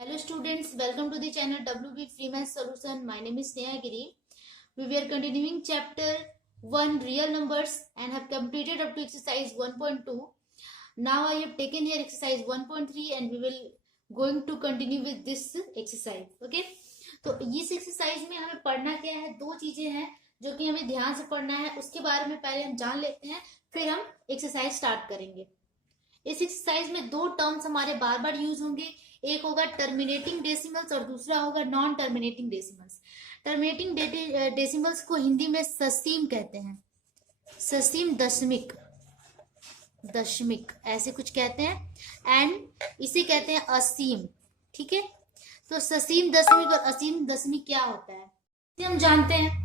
Hello students, welcome to the channel WB Freeman Solution. My name is Sneha Giri. We were continuing chapter 1 real numbers and have completed up to exercise 1.2. Now I have taken here exercise 1.3 and we will going to continue with this exercise. Okay? तो इस exercise में हमें पढ़ना क्या है, दो चीजें हैं जो कि हमें ध्यान से पढ़ना है. उसके बारे में पहले हम जान लेते हैं, फिर हम एक्सरसाइज स्टार्ट करेंगे. इस एक्सरसाइज में दो टर्म्स हमारे बार बार यूज होंगे. एक होगा टर्मिनेटिंग डेसिमल्स और दूसरा होगा non terminating decimals. Terminating decimals को हिंदी में ससीम कहते हैं. ससीम दशमिक, दशमिक ऐसे कुछ कहते हैं. एंड इसे कहते हैं असीम. ठीक है, तो ससीम दशमिक और असीम दशमिक क्या होता है इसे हम जानते हैं.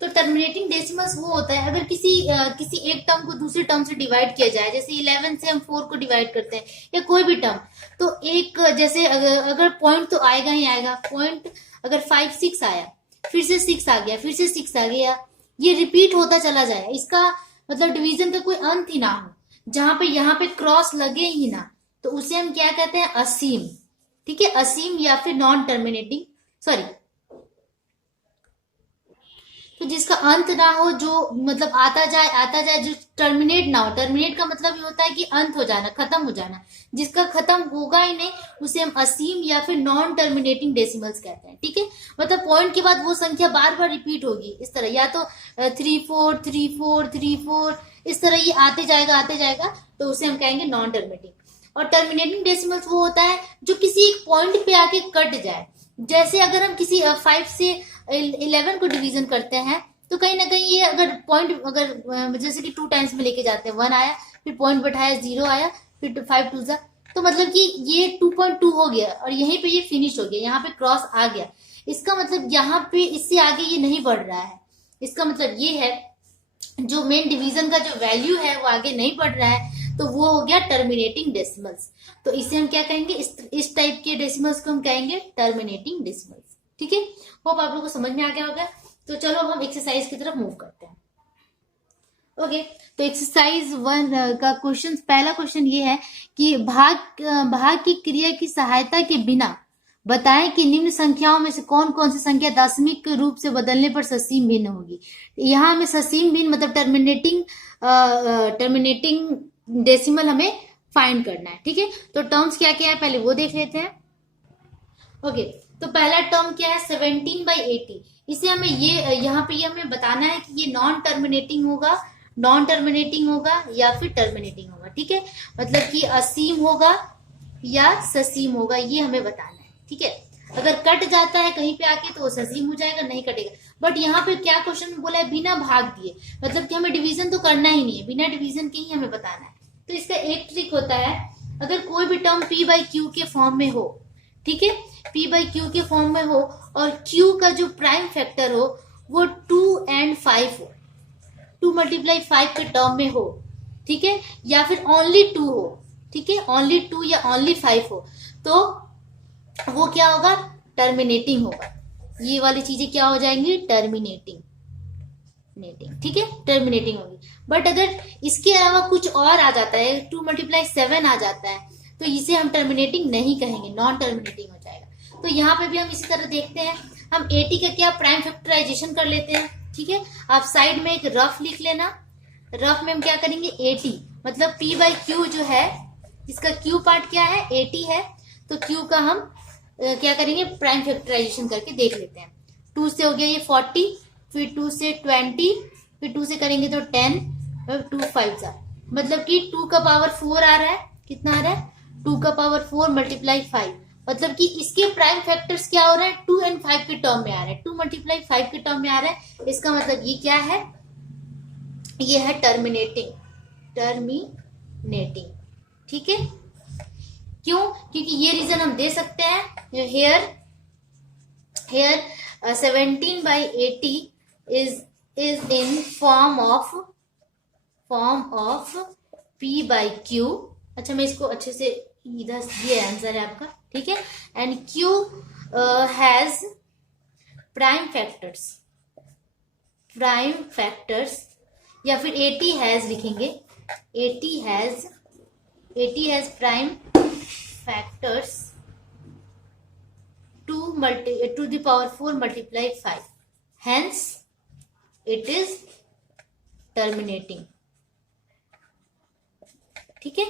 तो टर्मिनेटिंग डेसिमल्स वो होता है अगर किसी एक टर्म को दूसरे टर्म से डिवाइड किया जाए. जैसे 11 से हम 4 को डिवाइड करते हैं या कोई भी टर्म, तो एक जैसे अगर पॉइंट तो आएगा ही आएगा. पॉइंट अगर 5 6 आया, फिर से 6 आ गया, फिर से 6 आ गया, ये रिपीट होता चला जाए. इसका मतलब डिवीजन का कोई अंत ही ना हो, जहां पे यहाँ पे क्रॉस लगे ही ना, तो उसे हम क्या कहते हैं, असीम. ठीक है, असीम या फिर नॉन टर्मिनेटिंग, सॉरी, तो जिसका अंत ना हो, जो मतलब आता जाए, जो टर्मिनेट ना हो. टर्मिनेट का मतलब ये होता है कि अंत हो जाना, खत्म हो जाना. जिसका खत्म होगा ही नहीं उसे हम असीम या फिर नॉन टर्मिनेटिंग डेसिमल्स कहते हैं. ठीक है, मतलब पॉइंट के बाद वो संख्या बार बार रिपीट होगी इस तरह, या तो 3 4 3 4 3 4 इस तरह ये आते जाएगा, तो उसे हम कहेंगे नॉन टर्मिनेटिंग. और टर्मिनेटिंग डेसिमल्स वो होता है जो किसी एक पॉइंट पे आके कट जाए. जैसे अगर हम किसी 5 से 11 को डिवीजन करते हैं, तो कहीं ना कहीं ये अगर पॉइंट अगर जैसे कि 2 टाइम्स में लेके जाते हैं, 1 आया, फिर पॉइंट बैठाया, 0 आया, फिर 5 2 जा, तो मतलब कि ये 2.2 हो गया और यहीं पे ये फिनिश हो गया, यहाँ पे क्रॉस आ गया. इसका मतलब यहाँ पे इससे आगे ये नहीं बढ़ रहा है. इसका मतलब ये है जो मेन डिवीजन का जो वैल्यू है वो आगे नहीं बढ़ रहा है, तो वो हो गया टर्मिनेटिंग डेसिमल्स. तो इसे हम क्या कहेंगे, इस टाइप के डेसिमल्स को हम कहेंगे टर्मिनेटिंग डेसिमल्स. ठीक है, होप आप लोगों को समझ में आ गया होगा. तो चलो अब हम एक्सरसाइज की तरफ मूव करते हैं. ओके, तो एक्सरसाइज 1 का क्वेश्चन, पहला क्वेश्चन ये है कि भाग की क्रिया की सहायता के बिना बताएं कि निम्न संख्याओं में से कौन कौन सी संख्या दशमिक के रूप से बदलने पर ससीम भिन्न होगी. यहाँ हमें ससीम भिन्न मतलब टर्मिनेटिंग डेसिमल हमें फाइंड करना है. ठीक है, तो टर्म्स क्या क्या है पहले वो देख लेते हैं. ओके, तो पहला टर्म क्या है, 17/80. इसे हमें ये यहाँ पे ये हमें बताना है कि ये नॉन टर्मिनेटिंग होगा या फिर टर्मिनेटिंग होगा. ठीक है, मतलब कि असीम होगा या ससीम होगा, ये हमें बताना है. ठीक है, अगर कट जाता है कहीं पे आके तो वो ससीम हो जाएगा, नहीं कटेगा. बट यहाँ पे क्या क्वेश्चन में बोला है, बिना भाग दिए, मतलब कि हमें डिवीजन तो करना ही नहीं है, बिना डिवीजन के ही हमें बताना है. तो इसका एक ट्रिक होता है, अगर कोई भी टर्म p/q के फॉर्म में हो, ठीक है, p/q के फॉर्म में हो और q का जो प्राइम फैक्टर हो वो 2 और 5 हो, 2 × 5 के टर्म में हो. ठीक है, या फिर ओनली 2 हो. ठीक है, ओनली 2 या ओनली 5 हो, तो वो क्या होगा, टर्मिनेटिंग होगा. ये वाली चीजें क्या हो जाएंगी, टर्मिनेटिंग. ठीक है, टर्मिनेटिंग होगी. बट अगर इसके अलावा कुछ और आ जाता है, 2 × 7 आ जाता है, तो इसे हम टर्मिनेटिंग नहीं कहेंगे, नॉन टर्मिनेटिंग हो जाएगा. तो यहाँ पे भी हम इसी तरह देखते हैं. हम 80 का क्या प्राइम फैक्टराइजेशन कर लेते हैं. ठीक है, आप साइड में एक रफ लिख लेना. रफ में हम क्या करेंगे, 80 मतलब p/q जो है, इसका q पार्ट क्या है, 80 है, तो q का हम क्या करेंगे, प्राइम फैक्टराइजेशन करके देख लेते हैं. 2 से हो गया ये 40, फिर 2 से 20, फिर 2 से करेंगे तो 10, और 2 5 जा, मतलब कि 2 का पावर 4 आ रहा है. कितना आ रहा है, 2 का पावर 4 × 5, मतलब कि इसके प्राइम फैक्टर्स क्या हो रहा है, 2 और 5 के टर्म में आ रहा है, 2 × 5 के टर्म में आ रहा है. इसका मतलब ये क्या है, ये है टर्मिनेटिंग. ठीक है, क्यों, क्योंकि ये रीजन हम दे सकते हैं. Here 17/80 is in form of p/q. अच्छा, मैं इसको अच्छे से, इधर ये आंसर है आपका. ठीक है, and q has prime factors, या फिर 80 हैज लिखेंगे, 80 has prime factors to the power 4 multiply 5, hence it is terminating. ठीक है,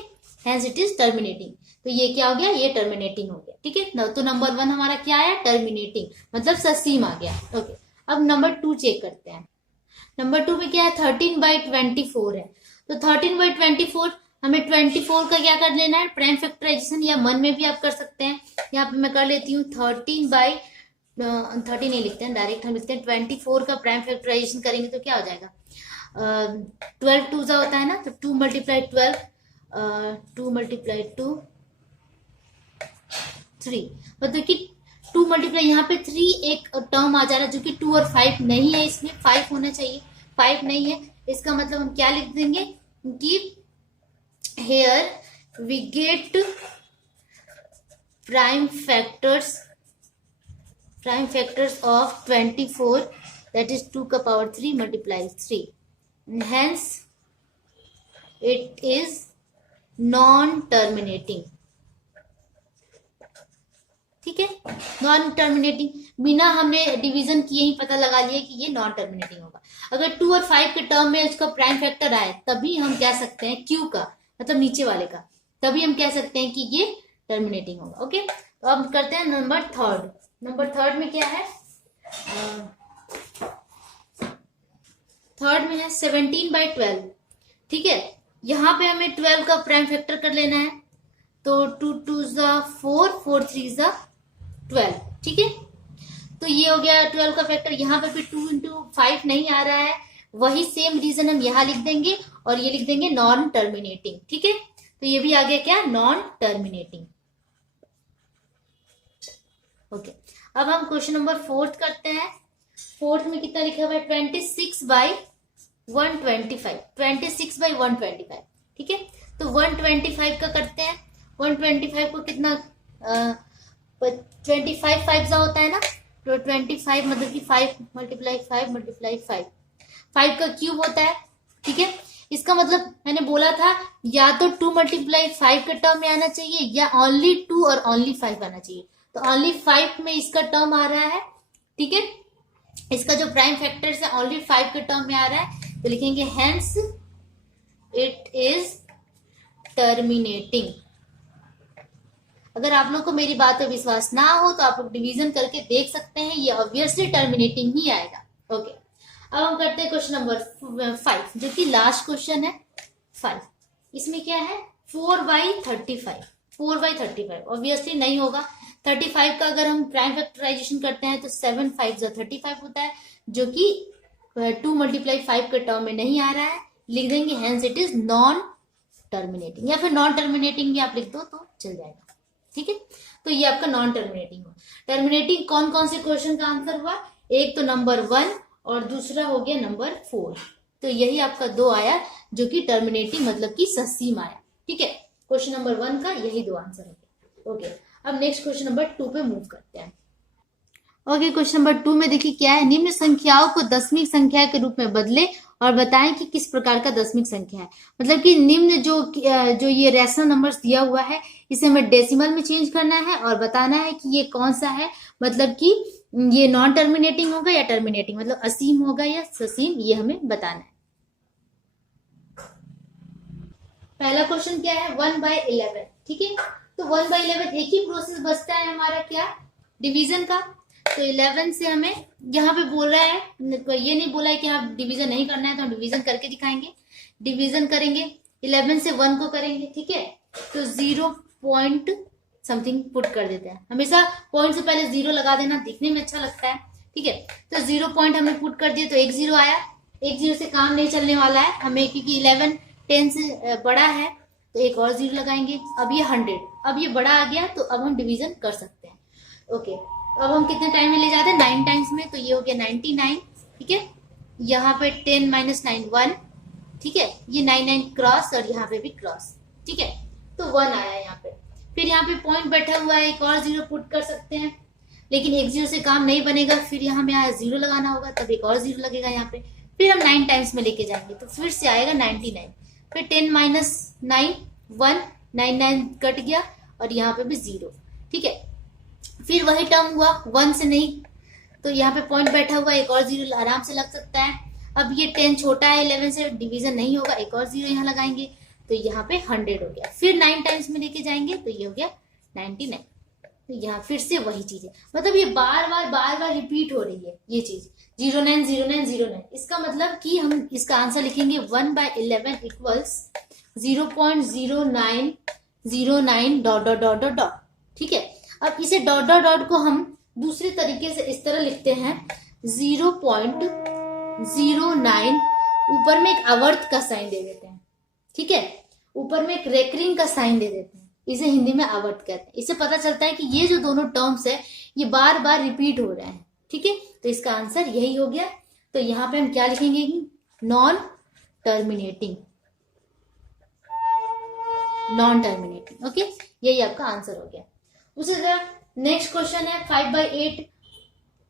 हेंस इट इज टर्मिनेटिंग। तो ये क्या हो गया, ये टर्मिनेटिंग हो गया। ठीक है, तो नंबर 1 हमारा क्या आया, टर्मिनेटिंग, मतलब ससीम आ गया। ओके, अब नंबर 2 चेक करते हैं। नंबर 2 में क्या है, 13/24 है। तो 13/24 हमें 24 का क्या कर लेना है, प्राइम फैक्टराइजेशन, या मन में भी आप कर सकते हैं। यहाँ पे मैं कर लेती हूँ 13 नहीं लिखते हैं डायरेक्ट, हम लिखते हैं 24 का प्राइम फैक्टराइजेशन करेंगे तो क्या हो जाएगा, 12 2 होता है ना, तो 2 × 12, 2 × 2 3, मतलब कि 2 मल्टीप्लाई, यहाँ पे 3 एक टर्म आ जा रहा है जो कि 2 और 5 नहीं है, इसमें 5 होना चाहिए, 5 नहीं है। इसका मतलब हम क्या लिख देंगे कि here we get prime factors of 24, that is 2 का power 3 multiplies 3, hence it is non terminating। ठीक है, नॉन टर्मिनेटिंग, बिना हमने डिवीजन किए ही पता लगा लिया कि ये नॉन टर्मिनेटिंग होगा। अगर 2 और 5 के टर्म में उसका प्राइम फैक्टर आए तभी हम कह सकते हैं, क्यू का मतलब नीचे वाले का, तभी हम कह सकते हैं कि ये टर्मिनेटिंग होगा। ओके, तो अब करते हैं नंबर 3। नंबर 3 में क्या है, 3 में है 17/12। ठीक है, यहाँ पे हमें 12 का प्राइम फैक्टर कर लेना है, तो 2 2 4, 4 3 12। ठीक है, तो ये हो गया 12 का फैक्टर। यहाँ पे भी 2 × 5 नहीं आ रहा है, वही सेम रीजन हम यहाँ लिख देंगे और ये लिख देंगे नॉन टर्मिनेटिंग। ठीक है, तो ये भी आ गया क्या, नॉन टर्मिनेटिंग। ओके, अब हम क्वेश्चन नंबर 4 करते हैं। 4 में कितना लिखा हुआ है, 26/125, 26/125। ठीक है, तो 125 का करते हैं। 125 को कितना 25 5 होता है ना, तो 25 मतलब कि 5 × 5 5 का क्यूब होता है। ठीक है, इसका मतलब मैंने बोला था या तो 2 × 5 के टर्म में आना चाहिए या ओनली 2 और ओनली 5 आना चाहिए, तो ओनली 5 में इसका टर्म आ रहा है। ठीक है, इसका जो प्राइम फैक्टर है ओनली 5 के टर्म में आ रहा है, तो लिखेंगे हेंस इट इज टर्मिनेटिंग। अगर आप लोग को मेरी बात पर विश्वास ना हो तो आप लोग डिवीजन करके देख सकते हैं, ये ऑब्वियसली टर्मिनेटिंग ही आएगा। ओके, अब हम करते हैं क्वेश्चन नंबर 5, जो कि लास्ट क्वेश्चन है 5। इसमें क्या है, 4/35, 4/35 ऑब्वियसली नहीं होगा। 35 का अगर हम प्राइम फैक्टराइजेशन करते हैं तो 7 5 35 होता है, जो कि 2 × 5 के टर्म में नहीं आ रहा है, लिख देंगे hence it is non terminating, या फिर नॉन टर्मिनेटिंग भी आप लिख दो तो चल जाएगा। ठीक है, तो ये आपका नॉन टर्मिनेटिंग हुआ। टर्मिनेटिंग कौन कौन से क्वेश्चन का आंसर हुआ, एक तो नंबर 1 और दूसरा हो गया नंबर 4। तो यही आपका 2 आया जो कि टर्मिनेटिंग मतलब कि ससीम आया। ठीक है, क्वेश्चन नंबर 1 का यही 2 आंसर हो गया। ओके, अब नेक्स्ट क्वेश्चन नंबर 2 पे मूव करते हैं। ओके, क्वेश्चन नंबर 2 में देखिए क्या है, निम्न संख्याओं को दशमिक संख्या के रूप में बदले और बताएं कि किस प्रकार का दशमिक संख्या है। मतलब कि निम्न जो ये रैशनल नंबर्स दिया हुआ है, इसे हमें डेसिमल में चेंज करना है और बताना है कि ये कौन सा है, मतलब कि ये नॉन टर्मिनेटिंग होगा या टर्मिनेटिंग, मतलब असीम होगा या ससीम, ये हमें बताना है। पहला क्वेश्चन क्या है, 1/11। ठीक है, तो 1/11 एक ही प्रोसेस बचता है हमारा, क्या, डिवीजन का। तो 11 से हमें यहाँ पे बोल रहा है, ये नहीं बोला है कि आप डिवीजन नहीं करना है, तो हम डिवीजन करके दिखाएंगे। डिवीजन करेंगे 11 से 1 को करेंगे। ठीक है, तो 0 पॉइंट समथिंग पुट कर देते हैं। हमेशा पॉइंट से पहले 0 लगा देना, दिखने में अच्छा लगता है। ठीक है, तो 0 पॉइंट हमने पुट कर दिया तो 1 0 आया। 1 0 से काम नहीं चलने वाला है हमें, क्योंकि 11 10 से बड़ा है, तो एक और 0 लगाएंगे। अब ये 100, अब ये बड़ा आ गया, तो अब हम डिवीजन कर सकते हैं। ओके, अब हम कितने टाइम में ले जाते हैं, 9 टाइम्स में, तो ये हो गया 99। ठीक है, यहाँ पे 10 - 9 1। ठीक है, ये 9 9 क्रॉस और यहाँ पे भी क्रॉस। ठीक है, तो 1 आया यहाँ पे। फिर यहाँ पे पॉइंट बैठा हुआ है, एक और 0 पुट कर सकते हैं, लेकिन 1 0 से काम नहीं बनेगा, फिर यहाँ में 0 लगाना होगा, तब एक और 0 लगेगा यहाँ पे। फिर हम 9 टाइम्स में लेके जाएंगे तो फिर से आएगा 99। फिर 10 - 9 1, 9 9 कट गया और यहाँ पे भी 0। ठीक है, फिर वही टर्म हुआ 1 से नहीं, तो यहाँ पे पॉइंट बैठा हुआ, एक और जीरो आराम से लग सकता है। अब ये 10 छोटा है 11 से, डिवीजन नहीं होगा, एक और जीरो यहाँ लगाएंगे तो यहाँ पे 100 हो गया। फिर 9 टाइम्स में लेके जाएंगे तो ये हो गया 99। तो यहाँ फिर से वही चीज है, मतलब ये बार बार रिपीट हो रही है ये चीज, 09 09 09। इसका मतलब कि हम इसका आंसर लिखेंगे 1/11 equals 0.0909 dot dot dot dot dot. ठीक है, अब इसे डॉट डॉट डॉट को हम दूसरे तरीके से इस तरह लिखते हैं 0.09, ऊपर में एक आवर्त का साइन दे देते हैं। ठीक है, ऊपर में एक रेकरिंग का साइन दे देते हैं, इसे हिंदी में आवर्त कहते हैं। इससे पता चलता है कि ये जो दोनों टर्म्स है ये बार बार रिपीट हो रहे हैं। ठीक है, तो इसका आंसर यही हो गया। तो यहाँ पे हम क्या लिखेंगे कि non terminating, non terminating. Okay, यही आपका आंसर हो गया। उसी तरह नेक्स्ट क्वेश्चन है 5/8,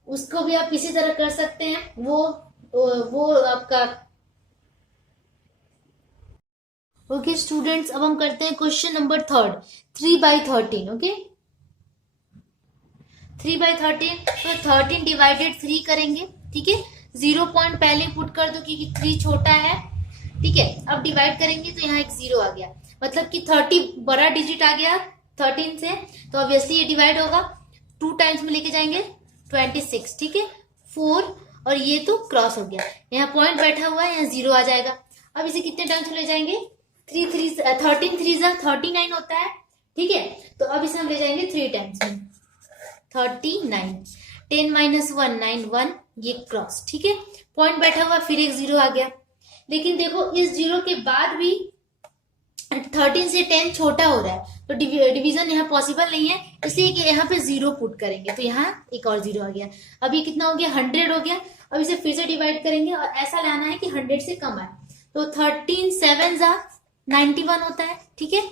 उसको भी आप इसी तरह कर सकते हैं। वो आपका ओके स्टूडेंट्स, अब हम करते हैं क्वेश्चन नंबर 3, 3/13। ओके, 3/13, तो 13 डिवाइडेड 3 करेंगे। ठीक है, 0 पॉइंट पहले पुट कर दो क्योंकि 3 छोटा है। ठीक है, अब डिवाइड करेंगे तो यहाँ एक 0 आ गया, मतलब कि 30 बड़ा डिजिट आ गया 13 से, तो ऑब्वियसली ये डिवाइड होगा। 2 टाइम्स में लेके जाएंगे 26। ठीक है, 4 और ये तो क्रॉस हो गया, यहाँ पॉइंट बैठा हुआ है, यहाँ 0 आ जाएगा। अब इसे कितने टाइम्स में ले जाएंगे, 13 3 39 होता है। ठीक है, तो अब इसे हम ले जाएंगे 3 टाइम्स में 39। 10 - 1 9 1, ये क्रॉस। ठीक है, पॉइंट बैठा हुआ, फिर एक 0 आ गया। लेकिन देखो इस 0 के बाद भी 13 से 10 छोटा हो रहा है, तो डिवीजन यहाँ पॉसिबल नहीं है, इसलिए कि यहाँ पे 0 पुट करेंगे तो यहाँ एक और 0 आ गया। अब ये कितना हो गया, 100 हो गया। अब इसे फिर से डिवाइड करेंगे और ऐसा लाना है कि 100 से कम आए, तो 13 7 91 होता है। ठीक है,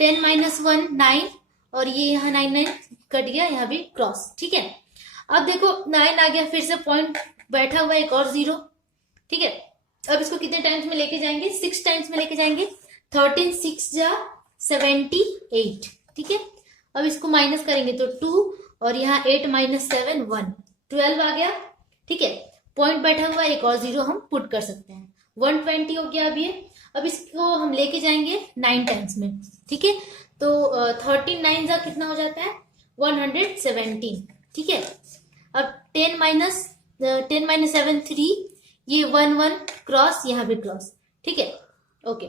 10 - 1 9, और ये यहाँ 9 9 कट गया, यहाँ भी क्रॉस। ठीक है, अब देखो 9 आ गया, फिर से पॉइंट बैठा हुआ, एक और 0। ठीक है, अब इसको कितने टाइम्स में लेके जाएंगे, 6 टाइम्स में लेके जाएंगे। 13 6 78। ठीक है, अब इसको माइनस करेंगे तो 2, और यहाँ 8 - 7 1, 12 आ गया। ठीक है, पॉइंट बैठा हुआ, एक और 0 हम पुट कर सकते हैं, 120 हो गया। अब ये, अब इसको हम लेके जाएंगे 9 टाइम्स में। ठीक है, तो 13 9 कितना हो जाता है, 117। ठीक है, अब 10 - 7 3, ये 1 1 क्रॉस, यहाँ भी क्रॉस। ठीक है, ओके,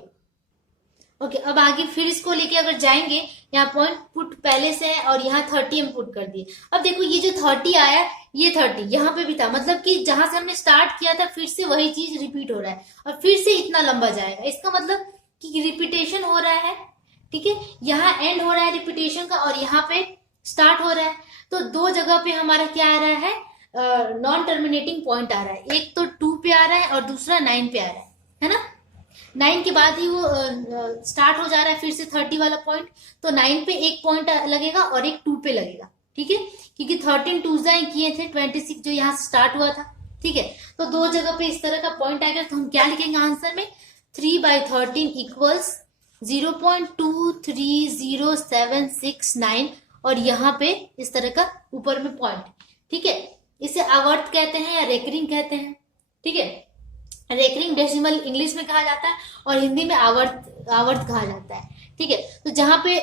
अब आगे फिर इसको लेके अगर जाएंगे, यहाँ पॉइंट पुट पहले से है और यहाँ 30 हम पुट कर दिए। अब देखो ये जो 30 आया, ये 30 यहाँ पे भी था, मतलब कि जहां से हमने स्टार्ट किया था फिर से वही चीज रिपीट हो रहा है और फिर से इतना लंबा जाएगा। इसका मतलब कि रिपीटेशन हो रहा है। ठीक है, यहाँ एंड हो रहा है रिपीटेशन का और यहाँ पे स्टार्ट हो रहा है, तो 2 जगह पे हमारा क्या आ रहा है, नॉन टर्मिनेटिंग पॉइंट आ रहा है। एक तो 2 पे आ रहा है और दूसरा 9 पे आ रहा है ना। 9 के बाद ही वो स्टार्ट हो जा रहा है फिर से 30 वाला पॉइंट, तो 9 पे एक पॉइंट लगेगा और एक 2 पे लगेगा। ठीक है, क्योंकि 13 2 किए थे, 26 जो यहाँ स्टार्ट हुआ था। ठीक है, तो 2 जगह पे इस तरह का पॉइंट आएगा, तो हम क्या लिखेंगे आंसर में, 3/13 इक्वल्स 0.230769, और यहाँ पे इस तरह का ऊपर में पॉइंट। ठीक है, इसे आवर्त कहते हैं या रेकरिंग कहते हैं। ठीक है, रेकरिंग डेसिमल इंग्लिश में कहा जाता है और हिंदी में आवर्त कहा जाता है। ठीक है, तो जहां पे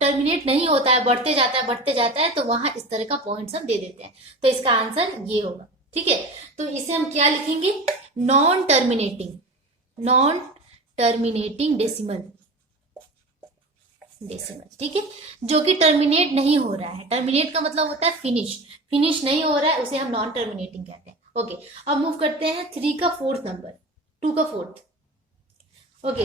टर्मिनेट नहीं होता है, बढ़ते जाता है, तो वहां इस तरह का पॉइंट्स हम दे देते हैं, तो इसका आंसर ये होगा। ठीक है, तो इसे हम क्या लिखेंगे, नॉन टर्मिनेटिंग डेसिमल। ठीक है, जो कि टर्मिनेट नहीं हो रहा है। टर्मिनेट का मतलब होता है फिनिश नहीं हो रहा है, उसे हम नॉन टर्मिनेटिंग कहते हैं। ओके, अब मूव करते हैं 3 का 4th नंबर, 2 का 4th। ओके,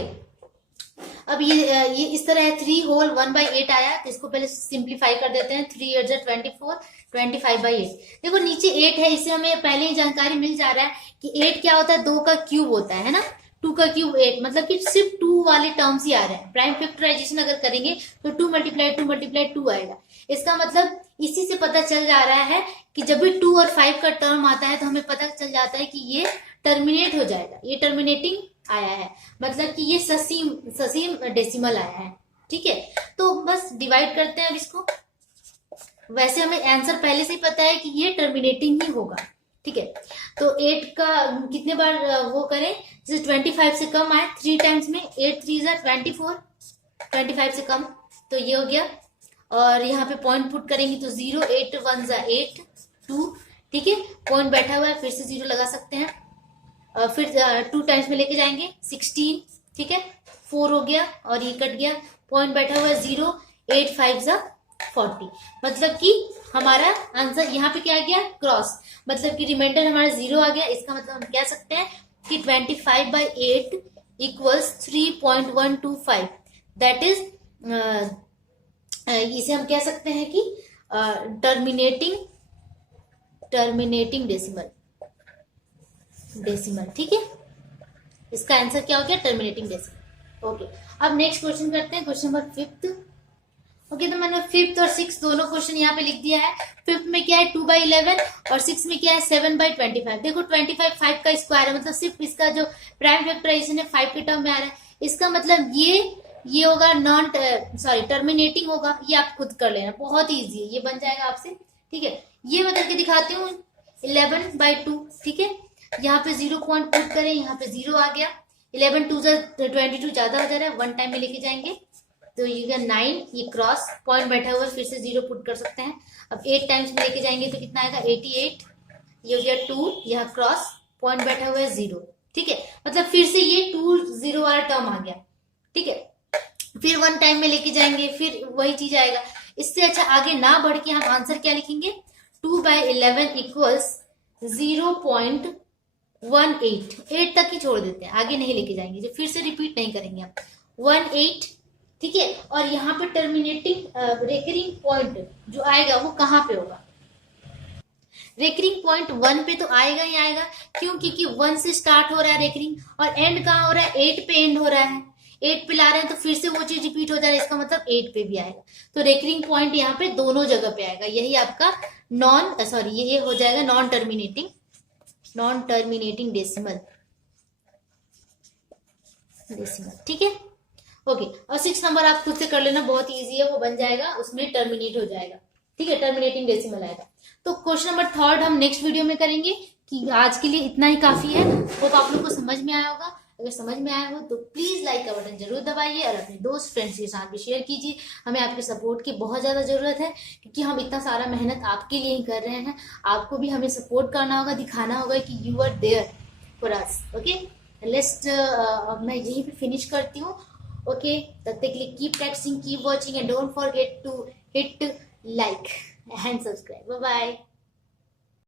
अब ये इस तरह है, 3 होल 1/8 आया, तो इसको पहले सिंप्लीफाई कर देते हैं। 3 8 24, 25/8। देखो नीचे 8 है, इससे हमें पहले ही जानकारी मिल जा रहा है कि 8 क्या होता है, 2 का क्यूब होता है ना। 2 का क्यूब 8, मतलब कि सिर्फ 2 वाले टर्म्स ही आ रहे हैं। प्राइम फैक्टराइजेशन अगर करेंगे तो 2 × 2 आएगा। इसका मतलब इसी से पता चल जा रहा है कि जब भी 2 और 5 का टर्म आता है तो हमें पता चल जाता है कि ये टर्मिनेट हो जाएगा, ये टर्मिनेटिंग आया है, मतलब कि ये ससीम डेसिमल आया है। ठीक है, तो बस डिवाइड करते हैं अब इसको। वैसे हमें आंसर पहले से ही पता है कि ये टर्मिनेटिंग ही होगा, ठीक है। तो 8 का कितने बार वो करें, जैसे 25 से कम आए 3 टाइम्स में, 8 3 जा 24, 25 से कम, तो ये हो गया। और यहाँ पे पॉइंट पुट करेंगे तो 0, 8 1 जा 8 2, ठीक है। पॉइंट बैठा हुआ है, फिर से 0 लगा सकते हैं। फिर 2 टाइम्स में लेके जाएंगे 16, ठीक है, 4 हो गया और ये कट गया, पॉइंट बैठा हुआ है 0, 8 5 जा 40, मतलब कि हमारा आंसर यहाँ पे क्या आ गया, क्रॉस, मतलब कि रिमाइंडर हमारा 0 आ गया। इसका मतलब हम कह सकते हैं कि 25/8 इक्वल्स 3.125, दैट इज, इसे हम कह सकते हैं कि टर्मिनेटिंग डेसिमल, ठीक है। इसका आंसर क्या हो गया, टर्मिनेटिंग डेसिमल। ओके, अब नेक्स्ट क्वेश्चन करते हैं, क्वेश्चन नंबर 5। ओके, तो मैंने 5th और 6th दोनों क्वेश्चन यहाँ पे लिख दिया है। 5th में क्या है 2/11 और 6th में क्या है 7/25। देखो 25 5 का स्क्वायर है, मतलब सिर्फ इसका जो प्राइम फैक्टराइजेशन है 5 के टर्म में आ रहा है। इसका मतलब ये होगा नॉन टर्मिनेटिंग होगा, ये आप खुद कर लेना, बहुत ईजी है, ये बन जाएगा आपसे, ठीक है। ये मैं करके दिखाती हूँ 11/2, ठीक है। यहाँ पे 0 पॉइंट पुट करें, यहाँ पे 0 आ गया, 11 2 22 ज्यादा हो जा रहा है, 1 टाइम में लेके जाएंगे तो ये गया 9, ये क्रॉस, पॉइंट बैठा हुआ है, फिर से 0 पुट कर सकते हैं। अब 8 टाइम्स में लेके जाएंगे तो कितना आएगा 88, ये हो गया 2, यहाँ क्रॉस, पॉइंट बैठा हुआ है 0, ठीक है। मतलब फिर से ये 2 0 वाला टर्म आ गया, ठीक है। फिर 1 टाइम में लेके जाएंगे, फिर वही चीज आएगा। इससे अच्छा आगे ना बढ़ के हम आंसर क्या लिखेंगे, 2/11 इक्वल्स 0.18, 8 तक ही छोड़ देते हैं, आगे नहीं लेके जाएंगे, जो फिर से रिपीट नहीं करेंगे हम, 18, ठीक है। और यहाँ पे टर्मिनेटिंग रेकरिंग पॉइंट जो आएगा वो कहाँ पे होगा, रेकरिंग पॉइंट 1 पे तो आएगा ही आएगा, क्यों, क्योंकि 1 से स्टार्ट हो रहा है रेकरिंग, और एंड कहाँ हो रहा है, 8 पे एंड हो रहा है, 8 पे ला रहे हैं तो फिर से वो चीज रिपीट हो जा रहा है, इसका मतलब 8 पे भी आएगा। तो रेकरिंग पॉइंट यहाँ पे दोनों जगह पे आएगा, यही आपका ये हो जाएगा नॉन टर्मिनेटिंग डेसिमल, ठीक है। ओके, और 6 नंबर आप खुद से कर लेना, बहुत इजी है, वो बन जाएगा, उसमें टर्मिनेट हो जाएगा, ठीक है, टर्मिनेटिंग डेसिमल आएगा। तो क्वेश्चन नंबर 3 हम नेक्स्ट वीडियो में करेंगे, कि आज के लिए इतना ही काफी है। होप आप लोग को समझ में आया होगा, अगर समझ में आया हो तो प्लीज लाइक का बटन जरूर दबाइए और अपने दोस्त फ्रेंड्स के साथ भी शेयर कीजिए। हमें आपके सपोर्ट की बहुत ज्यादा जरूरत है, क्योंकि हम इतना सारा मेहनत आपके लिए ही कर रहे हैं, आपको भी हमें सपोर्ट करना होगा, दिखाना होगा कि you are there for us. Okay, let's, मैं यहीं पे फिनिश करती हूँ। ओके, तब तक के लिए keep practicing, keep watching and don't forget to hit like and subscribe. Bye bye.